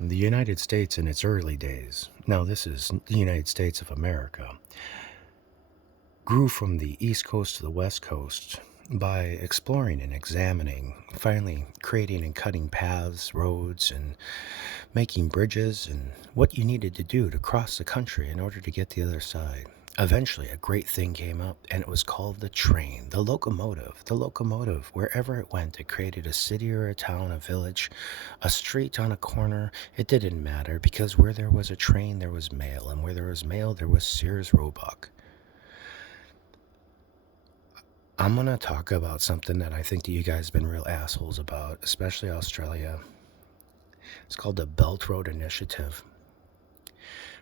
The United States in its early days, now this is the United States of America, grew from the East Coast to the West Coast by exploring and examining, finally creating and cutting paths, roads, and making bridges and what you needed to do to cross the country in order to get to the other side. Eventually, a great thing came up, and it was called the train, the locomotive. The locomotive, wherever it went, it created a city or a town, a village, a street on a corner. It didn't matter because where there was a train, there was mail, and where there was mail, there was Sears Roebuck. I'm going to talk about something that I think that you guys have been real assholes about, especially Australia. It's called the Belt Road Initiative.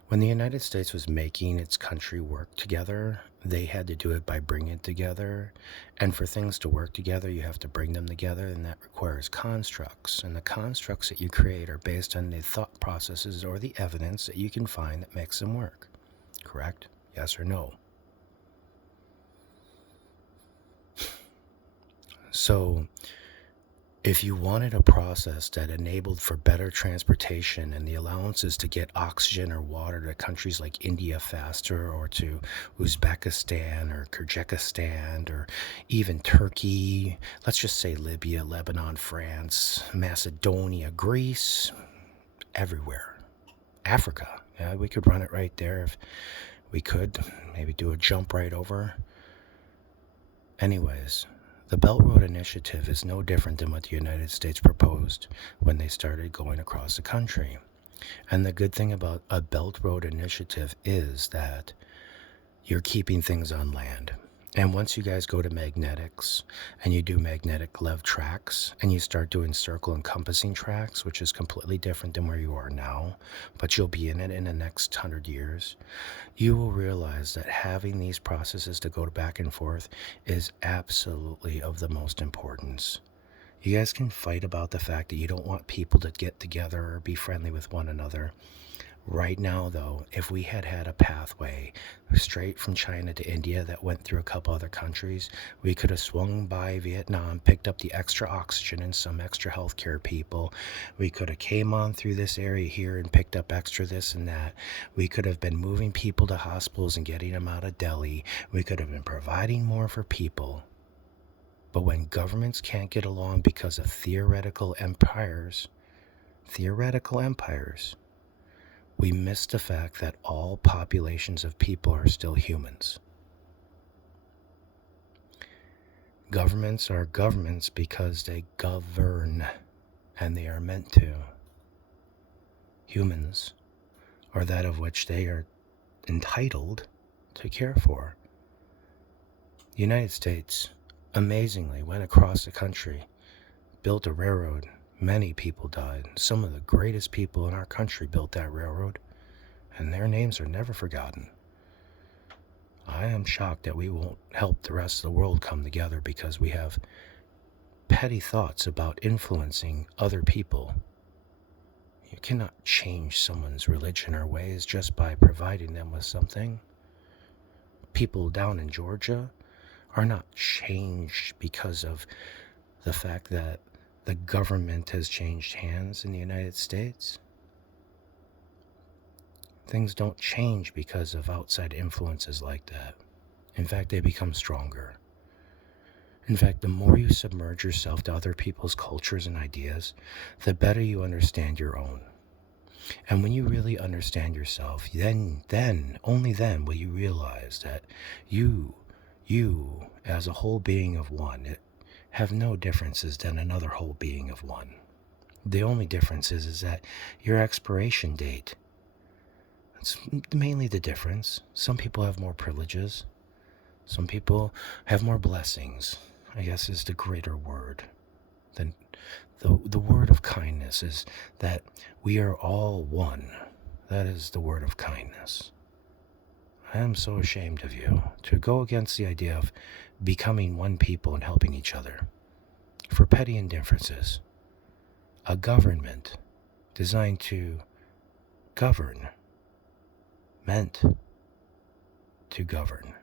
When the United States was making its country work together, they had to do it by bringing it together. And for things to work together, you have to bring them together, and that requires constructs. And the constructs that you create are based on the thought processes or the evidence that you can find that makes them work. Correct? Yes or no? So, if you wanted a process that enabled for better transportation and the allowances to get oxygen or water to countries like India faster, or to Uzbekistan or Kyrgyzstan or even Turkey, let's just say Libya, Lebanon, France, Macedonia, Greece, everywhere. Africa, yeah, we could run it right there if we could, maybe do a jump right over. Anyways, the Belt Road Initiative is no different than what the United States proposed when they started going across the country. And the good thing about a Belt Road Initiative is that you're keeping things on land. And once you guys go to magnetics and you do magnetic left tracks and you start doing circle encompassing tracks, which is completely different than where you are now, but you'll be in it in the next 100 years, you will realize that having these processes to go back and forth is absolutely of the most importance. You guys can fight about the fact that you don't want people to get together or be friendly with one another. Right now, though, if we had had a pathway straight from China to India that went through a couple other countries, we could have swung by Vietnam, picked up the extra oxygen and some extra healthcare people. We could have came on through this area here and picked up extra this and that. We could have been moving people to hospitals and getting them out of Delhi. We could have been providing more for people. But when governments can't get along because of theoretical empires, we miss the fact that all populations of people are still humans. Governments are governments because they govern, and they are meant to. Humans are that of which they are entitled to care for. The United States amazingly went across the country, built a railroad. Many people died. Some of the greatest people in our country built that railroad, and their names are never forgotten. I am shocked that we won't help the rest of the world come together because we have petty thoughts about influencing other people. You cannot change someone's religion or ways just by providing them with something. People down in Georgia are not changed because of the fact that the government has changed hands in the United States. Things don't change because of outside influences like that. In fact, they become stronger. In fact, the more you submerge yourself to other people's cultures and ideas, the better you understand your own. And when you really understand yourself, then, only then will you realize that you, as a whole being of one, have no differences than another whole being of one. The only difference is that your expiration date, it's mainly the difference. Some people have more privileges. Some people have more blessings, I guess is the greater word. Than the word of kindness is that we are all one. That is the word of kindness. I am so ashamed of you to go against the idea of becoming one people and helping each other for petty indifferences. A government designed to govern, meant to govern.